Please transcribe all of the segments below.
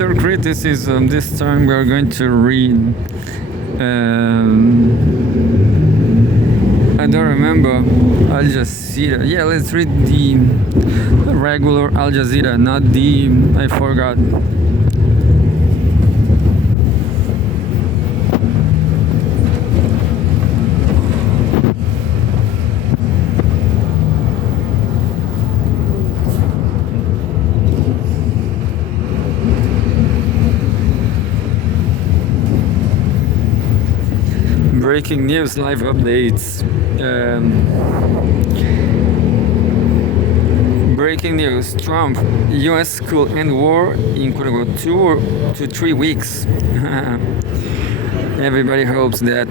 After criticism, this time we are going to read. I don't remember Al Jazeera. Yeah, let's read the regular Al Jazeera, not the. I forgot. Breaking news, live updates. Breaking news: Trump, U.S. could end war in 2 to 3 weeks. Everybody hopes that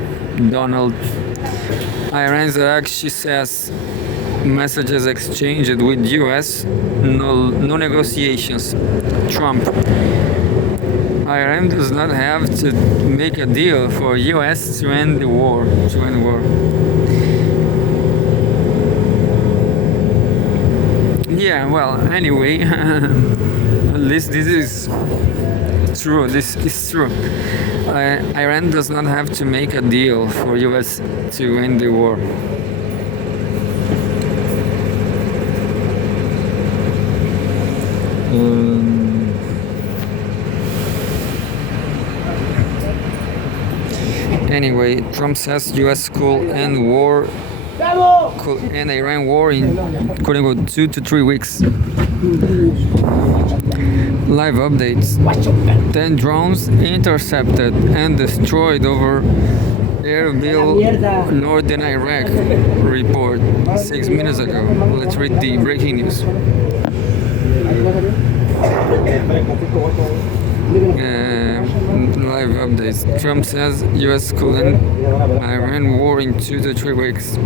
Donald. Iran's attack, she says. Messages exchanged with U.S. No negotiations. Trump. Iran does not have to make a deal for U.S. to end the war. Yeah, well, anyway, at least this is true. This is true. Iran does not have to make a deal for U.S. to end the war. Anyway, Trump says U.S. could end Iran war in 2 to 3 weeks. Live updates: 10 drones intercepted and destroyed over Erbil, northern Iraq. Report 6 minutes ago. Let's read the breaking news. Live updates. Trump says U.S. could end Iran war in 2 to 3 weeks.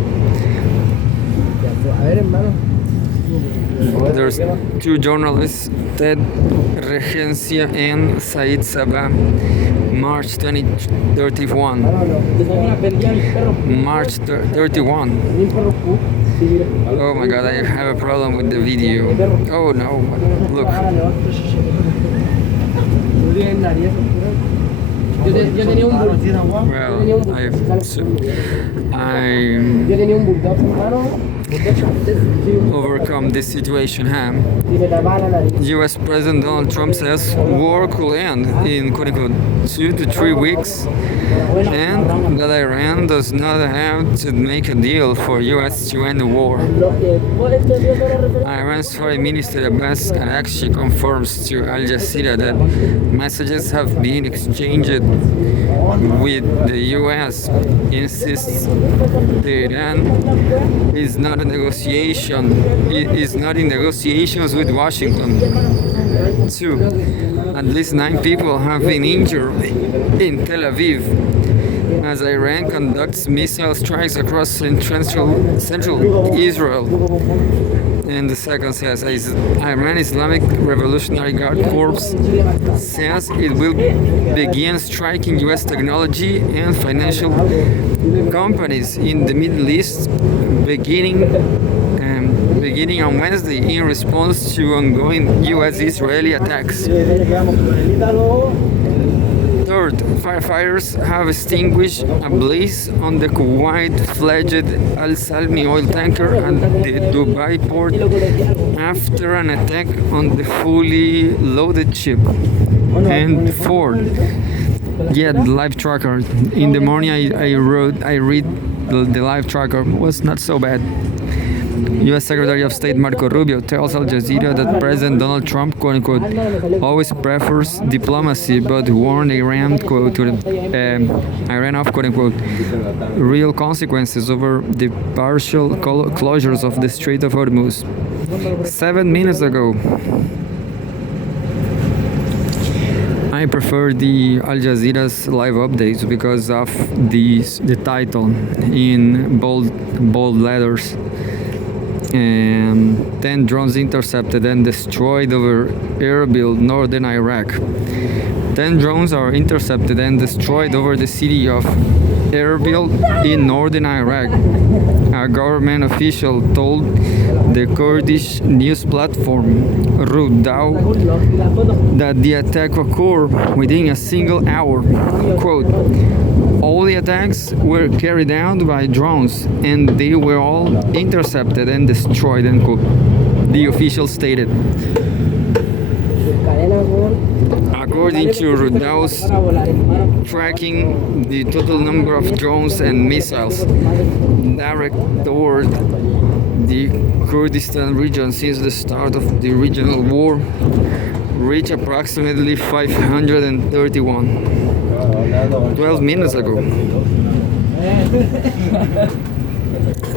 There's two journalists, Ted Regencia and Said Sabah. March 2031. March 31. Oh my god, I have a problem with the video. Oh no, look. Well, I overcome this situation, U.S. President Donald Trump says war could end in 2 to 3 weeks and that Iran does not have to make a deal for U.S. to end the war. Iran's Foreign Minister Abbas Araghchi confirms to Al Jazeera that messages have been exchanged with the U.S. Insists Tehran is not in negotiations with Washington. 2. At least 9 people have been injured in Tel Aviv as Iran conducts missile strikes across central Israel. And the second says, Iran Islamic Revolutionary Guard Corps says it will begin striking U.S. technology and financial companies in the Middle East beginning on Wednesday in response to ongoing U.S.-Israeli attacks. Third, firefighters have extinguished a blaze on the Kuwait-flagged Al Salmi oil tanker at the Dubai port after an attack on the fully loaded ship. And fourth, the live tracker. In the morning, I read the live tracker was not so bad. U.S. Secretary of State Marco Rubio tells Al Jazeera that President Donald Trump, quote unquote, always prefers diplomacy, but warned Iran, quote, Iran of, quote unquote, real consequences over the partial closures of the Strait of Hormuz. 7 minutes ago. I prefer the Al Jazeera's live updates because of the title in bold letters. 10 drones intercepted and destroyed over Erbil, northern Iraq. 10 drones are intercepted and destroyed over the city of Erbil in northern Iraq. A government official told the Kurdish news platform Rudaw that the attack occurred within a single hour. Quote, all the attacks were carried out by drones and they were all intercepted and destroyed, end quote, the official stated. According to Rudaw's tracking, the total number of drones and missiles directed toward the Kurdistan region since the start of the regional war reached approximately 531. 12 minutes ago.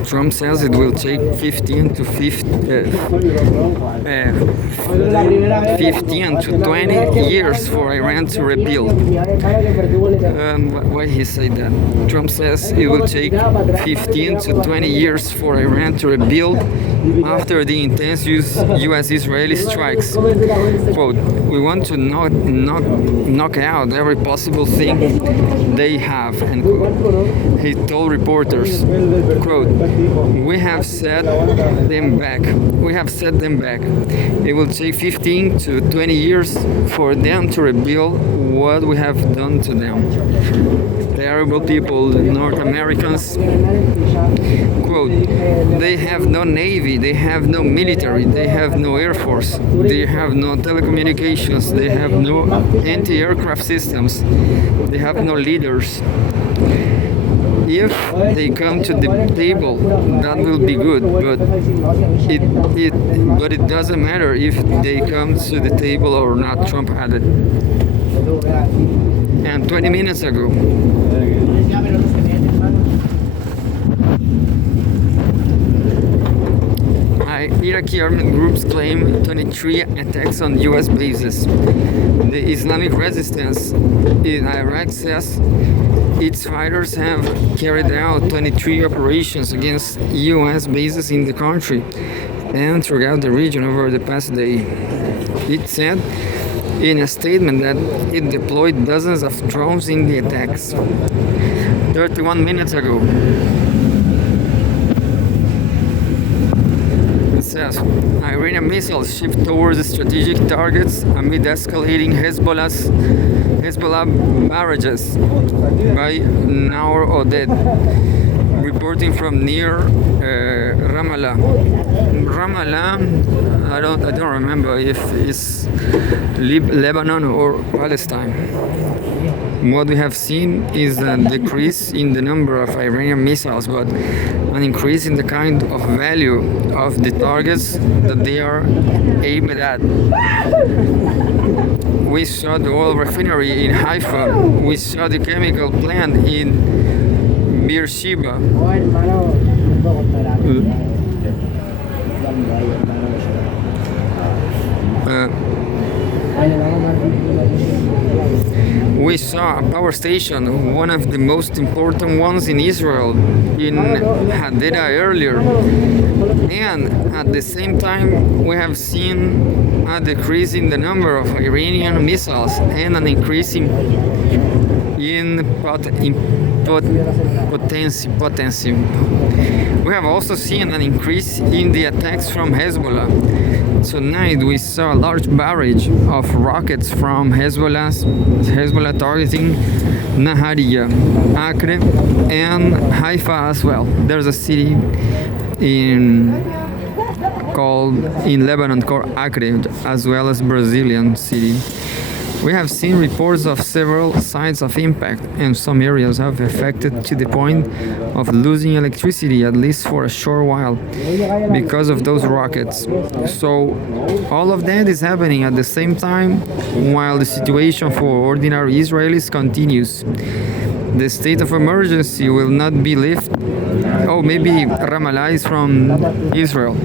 Trump says it will take 15 to 20 years for Iran to rebuild. Why he said that? Trump says it will take 15 to 20 years for Iran to rebuild after the intense U.S.-Israeli strikes. Quote, we want to knock out every possible thing they have, end quote. He told reporters, quote, we have set them back. It will take 15 to 20 years for them to rebuild what we have done to them. Terrible people, the North Americans. Quote, they have no navy, they have no military, they have no air force, they have no telecommunications, they have no anti-aircraft systems, they have no leaders. If they come to the table, that will be good, but it doesn't matter if they come to the table or not, Trump added. And 20 minutes ago, Iraqi armed groups claim 23 attacks on U.S. bases. The Islamic resistance in Iraq says its fighters have carried out 23 operations against U.S. bases in the country and throughout the region over the past day. It said in a statement that it deployed dozens of drones in the attacks. 31 minutes ago. It says Iranian missiles shipped towards strategic targets amid escalating Hezbollah barrages by Nour Oded, reporting from near Ramallah. Ramallah, I don't remember if it's Lebanon or Palestine. What we have seen is a decrease in the number of Iranian missiles, but an increase in the kind of value of the targets that they are aimed at. We saw the oil refinery in Haifa. We saw the chemical plant in Beersheba. We saw a power station, one of the most important ones in Israel, in Hadera earlier. And at the same time, we have seen a decrease in the number of Iranian missiles and an increase in potency. We have also seen an increase in the attacks from Hezbollah. Tonight we saw a large barrage of rockets from Hezbollah targeting Nahariya, Acre, and Haifa as well. There's a city in Lebanon called Acre, as well as Brazilian city. We have seen reports of several sites of impact, and some areas have affected to the point of losing electricity, at least for a short while, because of those rockets. So all of that is happening at the same time, while the situation for ordinary Israelis continues. The state of emergency will not be lifted. Oh, maybe Ramallah is from Israel.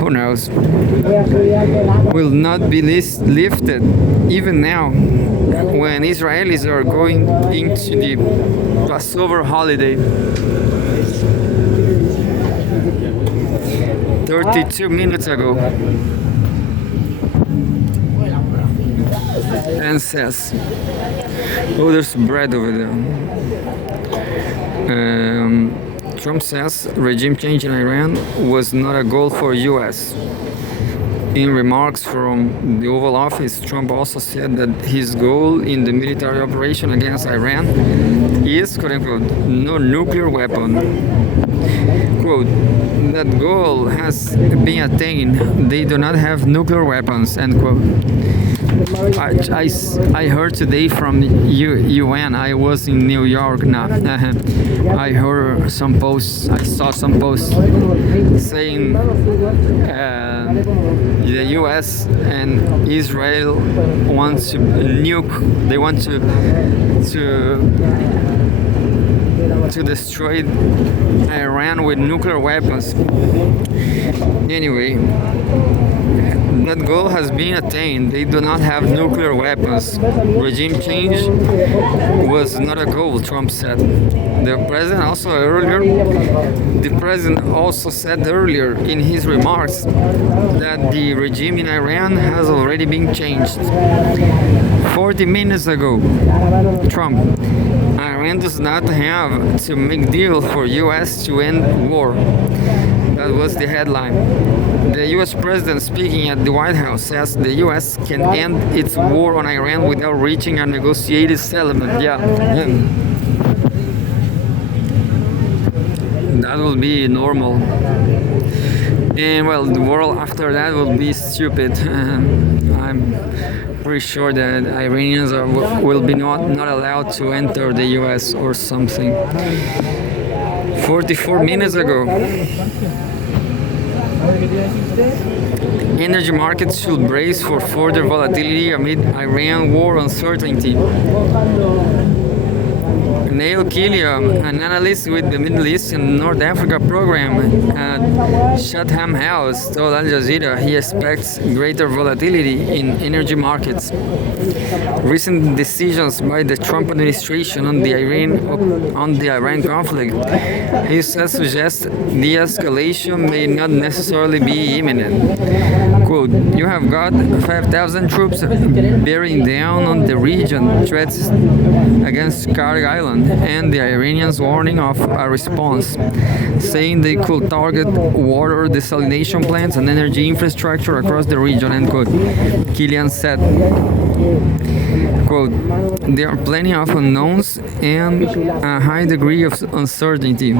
Who knows? Will not be lifted even now when Israelis are going into the Passover holiday. 32 minutes ago. And says, oh, there's bread over there. Trump says regime change in Iran was not a goal for U.S. In remarks from the Oval Office, Trump also said that his goal in the military operation against Iran is, quote unquote, no nuclear weapon. Quote, that goal has been attained. They do not have nuclear weapons, end quote. I heard today from UN. I was in New York now. I heard some posts. I saw some posts saying the U.S. and Israel want to nuke. They want to destroy Iran with nuclear weapons. Anyway, that goal has been attained. They do not have nuclear weapons. Regime change was not a goal, Trump said. The president also said earlier in his remarks that the regime in Iran has already been changed. 40 minutes ago, Trump, Iran does not have to make deal for U.S. to end war. That was the headline. The U.S. president speaking at the White House says the U.S. can end its war on Iran without reaching a negotiated settlement. Yeah. That will be normal. And well, the world after that will be stupid. I'm pretty sure that Iranians will be not allowed to enter the U.S. or something. 44 minutes ago. Energy markets should brace for further volatility amid Iran war uncertainty. Neil Killiam, an analyst with the Middle East and North Africa program at Chatham House, told Al Jazeera he expects greater volatility in energy markets. Recent decisions by the Trump administration on the Iran conflict, he says, suggest de-escalation may not necessarily be imminent. Quote, you have got 5,000 troops bearing down on the region, threats against Karg Island, and the Iranians warning of a response, saying they could target water desalination plants and energy infrastructure across the region, end quote. Killian said, quote, there are plenty of unknowns and a high degree of uncertainty,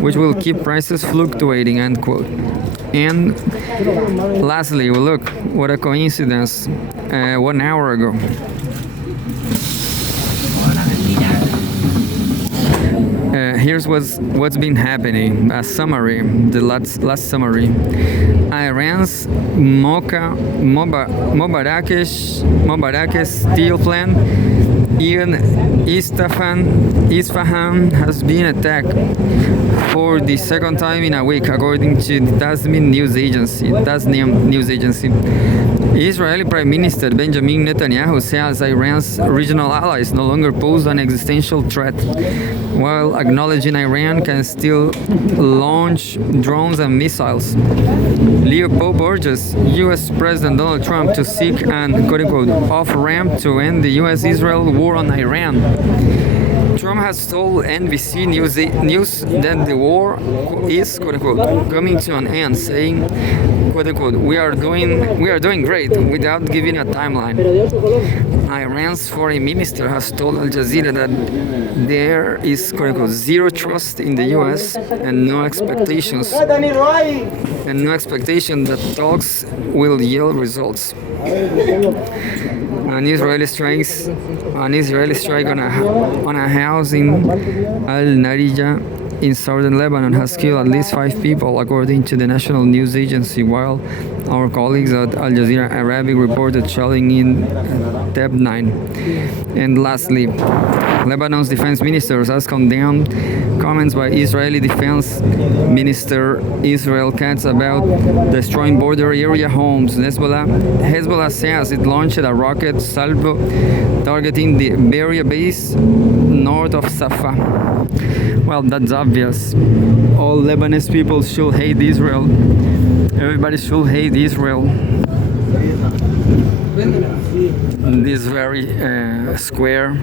which will keep prices fluctuating, end quote. And lastly, well, look, what a coincidence, 1 hour ago. Here's what's been happening. A summary, the last summary. Iran's Mobarakesh steel plant in Isfahan has been attacked for the second time in a week, according to the Tasnim news agency. Israeli Prime Minister Benjamin Netanyahu says Iran's regional allies no longer pose an existential threat, while acknowledging Iran can still launch drones and missiles. Leo Pope urges U.S. President Donald Trump to seek an quote-unquote off-ramp to end the U.S.-Israel war on Iran. Trump has told NBC News that the war is, quote-unquote, coming to an end, saying, quote-unquote, we are doing great, without giving a timeline. Iran's foreign minister has told Al Jazeera that there is, quote-unquote, zero trust in the U.S. and no expectation that talks will yield results. An Israeli strike on a house in Al-Narija in southern Lebanon has killed at least 5 people, according to the national news agency, while our colleagues at Al Jazeera Arabic reported shelling in Tebnine. And lastly, Lebanon's defense minister has condemned comments by Israeli Defense Minister Israel Katz about destroying border area homes. Hezbollah says it launched a rocket salvo targeting the Beria base north of Safa. Well, that's obvious. All Lebanese people should hate Israel. Everybody should hate Israel. This very square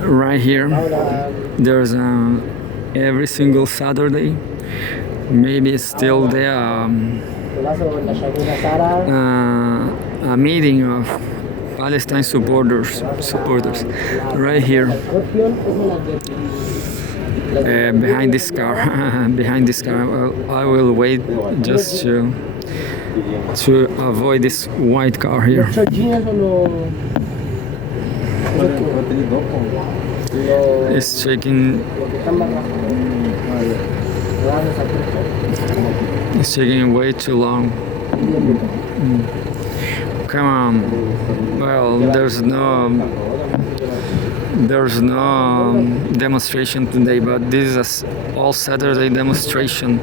right here, there's a every single Saturday. Maybe it's still there a meeting of Palestine supporters right here behind this car. Behind this car, I will wait just to avoid this white car here. It's taking way too long. Come on. Well, there's no demonstration today, but this is all Saturday demonstration